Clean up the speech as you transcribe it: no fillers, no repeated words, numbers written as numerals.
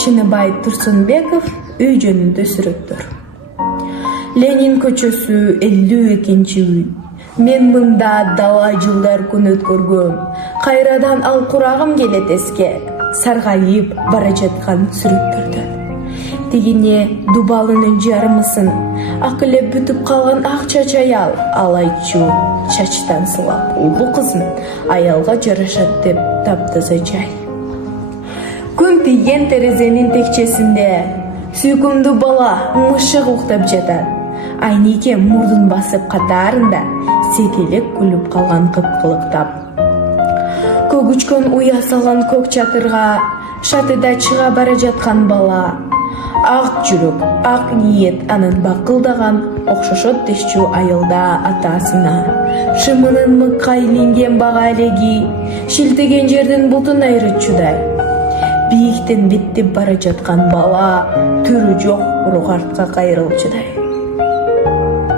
Чыныбай Турсунбеков үй жөнүндө сүрөттөр. Ленин көчөсү 52-үй. Мен мында дала жылдар күн өткөргөм. Кайрадан ал курагым келет эске, саргайып бара жаткан сүрөттөрдөн. Тигине Дубалынын жарымысын, акылеп бүтүп калган ак чач аял, алайчу чачтан сылап улуу кызын аялга жарашат деп таптаза жай. Күн тийген терезенин текчесинде сүйкүмдүү бала мышык уктап жатат. Айнике мурдун басып катарында секелек күлүп калган кыпкылыктап. Көгүчкөн уя салган көк чатырга шатыда чыга бара жаткан бала. Ак жүрөк, ак ниет анын бакылдаган окшошот тешчү айылда атасына. Шымынын мыкка иленген бага элеги, шилтеген жердин бутун айрытчудай. Бийиктен беттеп бара жаткан бала, түрү жок рук артка кайрылчудай.